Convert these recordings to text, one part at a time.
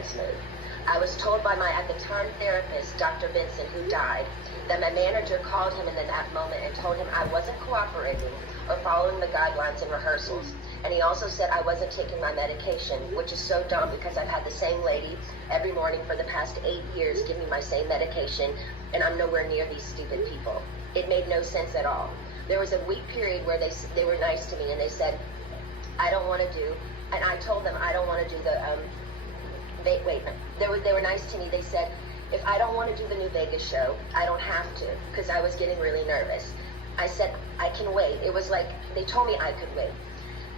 dance move. I was told by my, at the time, therapist, Dr. Benson, who died, that my manager called him in that moment and told him I wasn't cooperating or following the guidelines in rehearsals. And he also said I wasn't taking my medication, which is so dumb because I've had the same lady every morning for the past 8 years give me my same medication, and I'm nowhere near these stupid people. It made no sense at all. There was a week period where they were nice to me, and they said, I don't want to do, and I told them I don't want to do the, they were nice to me. They said, if I don't want to do the New Vegas show, I don't have to, because I was getting really nervous. I said, I can wait. It was like, they told me I could wait.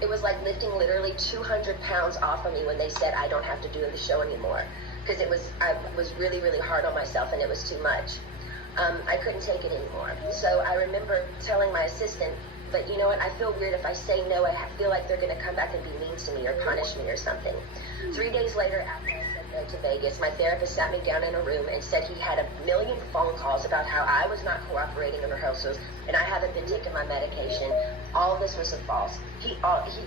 It was like lifting literally 200 pounds off of me when they said I don't have to do the show anymore, because I was really, really hard on myself, and it was too much. I couldn't take it anymore. So I remember telling my assistant, but you know what, I feel weird if I say no. I feel like they're going to come back and be mean to me or punish me or something. 3 days later, after I said no to Vegas, my therapist sat me down in a room and said he had a million phone calls about how I was not cooperating in rehearsals and I haven't been taking my medication. All of this was false. He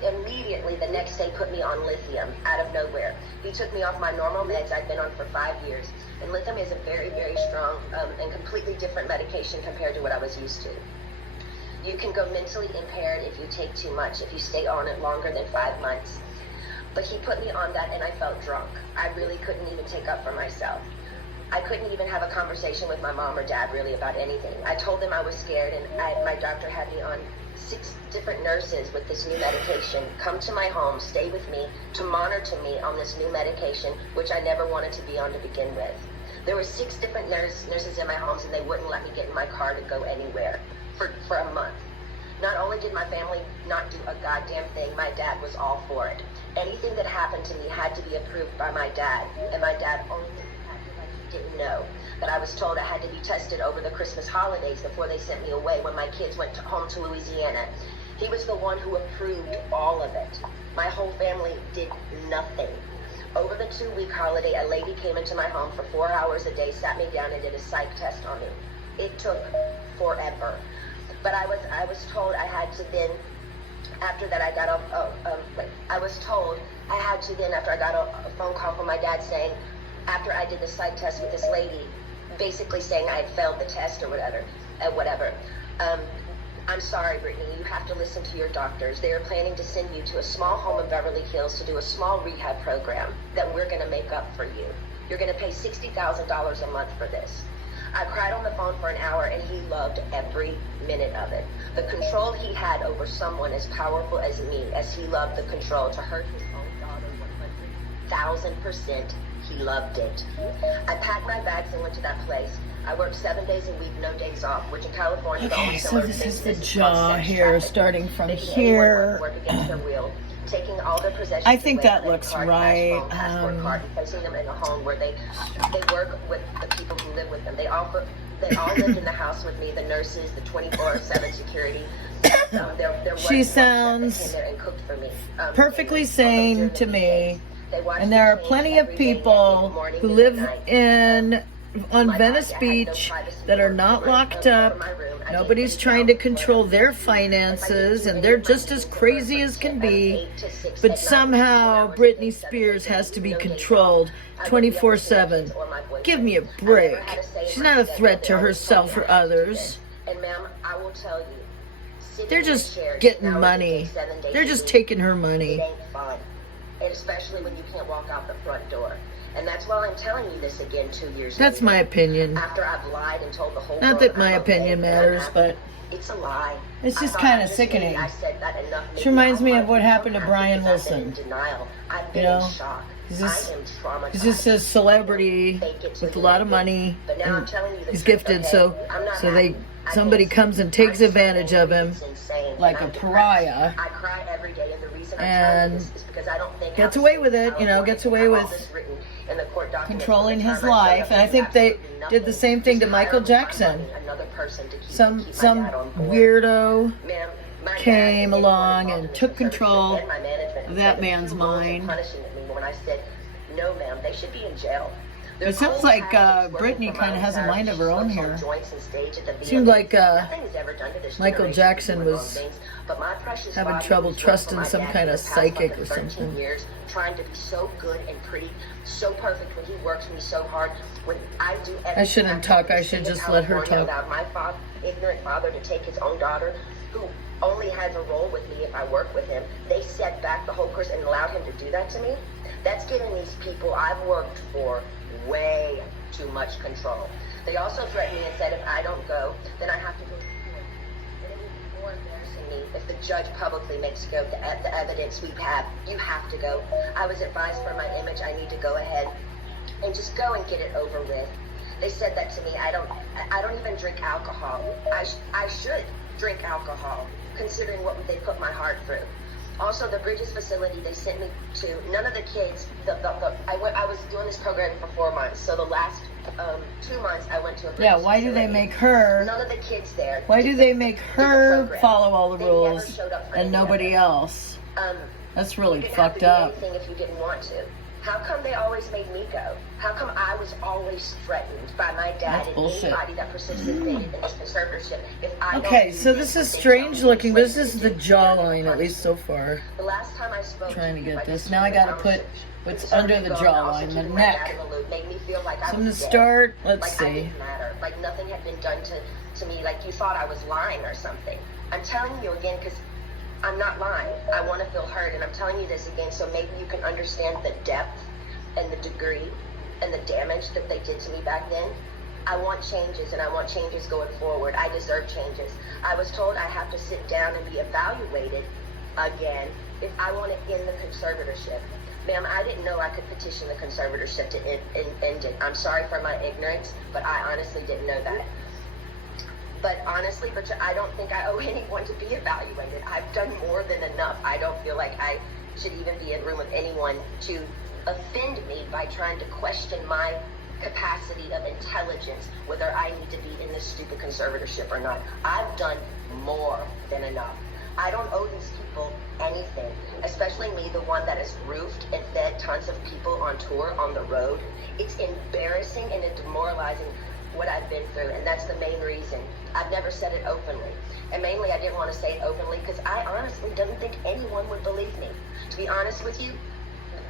immediately the next day put me on lithium out of nowhere. He took me off my normal meds I'd been on for 5 years. And lithium is a very, very strong and completely different medication compared to what I was used to. You can go mentally impaired if you take too much, if you stay on it longer than 5 months. But he put me on that and I felt drunk. I really couldn't even take up for myself. I couldn't even have a conversation with my mom or dad really about anything. I told them I was scared, and my doctor had me on 6 different nurses with this new medication come to my home, stay with me, to monitor me on this new medication, which I never wanted to be on to begin with. There were 6 different nurses in my homes, and they wouldn't let me get in my car to go anywhere for a month. Not only did my family not do a goddamn thing, my dad was all for it. Anything that happened to me had to be approved by my dad, and my dad only acted like he didn't know. But I was told I had to be tested over the Christmas holidays before they sent me away when my kids went home to Louisiana. He was the one who approved all of it. My whole family did nothing. Over the 2-week holiday, a lady came into my home for 4 hours a day, sat me down and did a psych test on me. It took forever. But I was told I had to then, after that I got I was told I had to then, after I got a phone call from my dad saying, after I did the psych test with this lady, basically saying I had failed the test or whatever. I'm sorry, Britney, you have to listen to your doctors. They are planning to send you to a small home in Beverly Hills to do a small rehab program that we're going to make up for you. You're going to pay $60,000 a month for this. I cried on the phone for an hour, and he loved every minute of it. The control he had over someone as powerful as me, as he loved the control to hurt his own daughter 100,000%, he loved it. I packed my bags and went to that place. I worked 7 days a week, no days off, which in California, okay, so this is the jaw here, starting from here. Taking all their possessions. I think that looks right. Placing them in a home where they work with the people who live with them. They all lived in the house with me. The nurses, the 24/7 security. She sounds perfectly sane to me. And there are plenty of people who live on Venice Beach that are not locked up. Nobody's trying to control their finances, and they're just as crazy as can be. But somehow Britney Spears has to be controlled 24/7. Give me a break. She's not a threat to herself or others. And ma'am, I will tell you, they're just getting money. They're just taking her money. It ain't fun. And especially when you can't walk out the front door. And that's why I'm telling you this again 2 years That's later. my opinion. After I've lied and told the whole Not world that my I'm opinion okay, matters, but it's a lie. it's just kind of sickening. I said that enough. This reminds me of what happened to Brian Wilson. I've been in shock. He's just a celebrity with a lot of money, and he's gifted, so somebody comes and takes advantage of him like a pariah, and gets away with it, gets away with controlling his life. And I think they did the same thing to Michael Jackson. Some weirdo came along and took control of that man's mind. When I said, no, ma'am, they should be in jail. Their It sounds cold like tactics working Britney for kind of Miley has a Cyrus. mind of She her own smokes on here. joints and stage at the Seemed VMAs. like Nothing is ever done to this Michael generation Jackson doing wrong was things, but my precious having body trouble was worked trusting for my some dad kind for of the past psychic fucking or 13 something. years, trying to be so good and pretty, so perfect when he works me so hard. When I do everything, I shouldn't talk. I should just let her talk. Allowed my ignorant father to take his own daughter, who only has a role with me if I work with him. They set back the whole course and allowed him to do that to me. That's giving these people I've worked for way too much control. They also threatened me and said if I don't go, then I have to go to court. And it would be more embarrassing me if the judge publicly makes go the evidence we have. You have to go. I was advised for my image, I need to go ahead and just go and get it over with. They said that to me. I don't even drink alcohol. I should drink alcohol, considering what they put my heart through. Also, the Bridges facility they sent me to, none of the kids, I was doing this program for 4 months, so the last 2 months I went to a Bridges Yeah, why do they make her, none of the kids there, why do they make her follow all the They rules never showed up for and any of nobody it. else? That's really You didn't fucked have up. to do anything if you didn't want to. How come they always made me go? How come I was always threatened by my dad That's and bullshit. anybody that participated in this conservatorship? If I Okay, don't so do this what is they strange tell me looking, but this slaves is to the do, jawline, at least so far. The last time I spoke Trying to you, get I this. just Now I kept gotta the put what's under the jawline, the keeping my neck. dad in the loop made me feel like I So I'm was gonna dead. start, let's Like I see. didn't matter. Like nothing had been done to me. Like you thought I was lying or something. I'm telling you again because I'm not lying. I want to feel heard, and I'm telling you this again so maybe you can understand the depth and the degree and the damage that they did to me back then. I want changes, and I want changes going forward. I deserve changes. I was told I have to sit down and be evaluated again if I want to end the conservatorship. Ma'am, I didn't know I could petition the conservatorship to end it. I'm sorry for my ignorance, but I honestly didn't know that. But honestly, I don't think I owe anyone to be evaluated. I've done more than enough. I don't feel like I should even be in a room with anyone to offend me by trying to question my capacity of intelligence, whether I need to be in this stupid conservatorship or not. I've done more than enough. I don't owe these people anything, especially me, the one that has roofed and fed tons of people on tour, on the road. It's embarrassing and it's demoralizing what I've been through, and that's the main reason. I've never said it openly. And mainly I didn't want to say it openly because I honestly didn't think anyone would believe me. To be honest with you,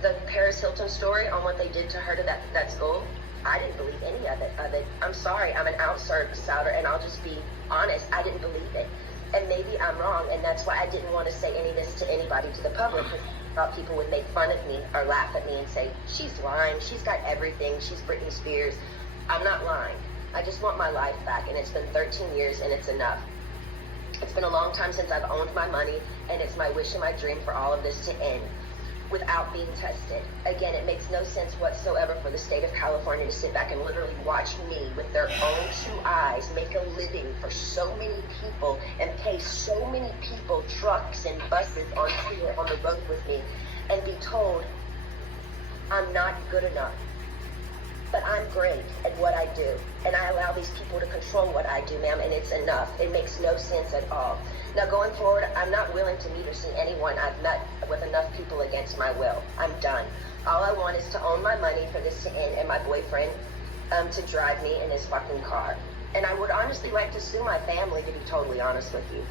the Paris Hilton story on what they did to her to that school, I didn't believe any of it. I'm sorry, I'm an outsider, and I'll just be honest, I didn't believe it. And maybe I'm wrong, and that's why I didn't want to say any of this to anybody, to the public, because I thought people would make fun of me or laugh at me and say, she's lying, she's got everything, she's Britney Spears. I'm not lying. I just want my life back, and it's been 13 years, and it's enough. It's been a long time since I've owned my money, and it's my wish and my dream for all of this to end without being tested. Again, it makes no sense whatsoever for the state of California to sit back and literally watch me with their own 2 eyes make a living for so many people and pay so many people trucks and buses on the road with me and be told I'm not good enough. But I'm great at what I do, and I allow these people to control what I do, ma'am, and it's enough. It makes no sense at all. Now, going forward, I'm not willing to meet or see anyone I've met with enough people against my will. I'm done. All I want is to own my money for this to end and my boyfriend to drive me in his fucking car. And I would honestly like to sue my family, to be totally honest with you.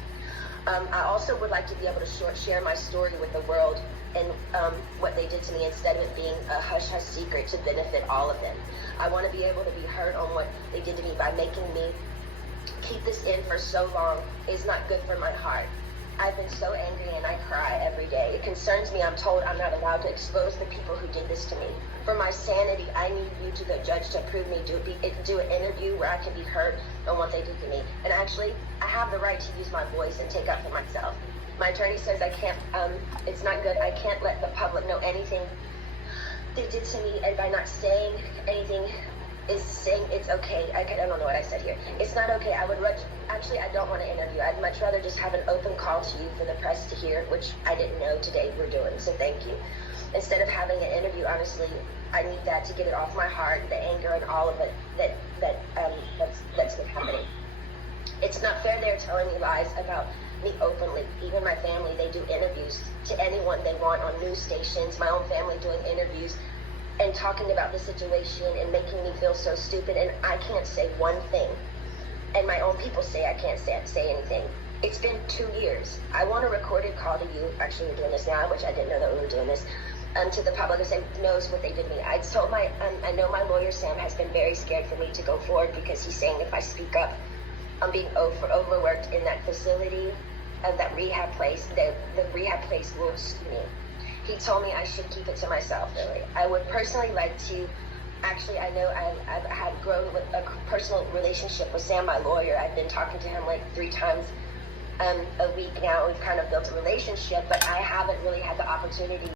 I also would like to be able to share my story with the world and what they did to me instead of it being a hush-hush secret to benefit all of them. I want to be able to be heard on what they did to me by making me keep this in for so long is not good for my heart. I've been so angry and I cry every day. It concerns me. I'm told I'm not allowed to expose the people who did this to me. For my sanity, I need you to the judge to approve me, do an interview where I can be heard on what they did to me. And actually, I have the right to use my voice and take up for myself. My attorney says I can't, it's not good. I can't let the public know anything they did to me, and by not saying anything is saying it's okay. I don't know what I said here. It's not okay. I don't want to interview. I'd much rather just have an open call to you for the press to hear, which I didn't know today we're doing, so thank you. Instead of having an interview, honestly, I need that to get it off my heart, the anger and all of it that's been happening. It's not fair they're telling me lies about me openly. Even my family, they do interviews to anyone they want on news stations. My own family doing interviews and talking about the situation and making me feel so stupid, and I can't say one thing. And my own people say I can't say anything. It's been 2 years. I want a recorded call to you. Actually, we're doing this now, which I didn't know that we were doing this. To the public and say knows what they did to me. I told I know my lawyer Sam has been very scared for me to go forward because he's saying if I speak up, I'm being overworked in that facility, that rehab place. The rehab place will sue me. He told me I should keep it to myself. Really, I would personally like to. Actually, I know I've had grown with a personal relationship with Sam, my lawyer. I've been talking to him like 3 times a week now. We've kind of built a relationship, but I haven't really had the opportunity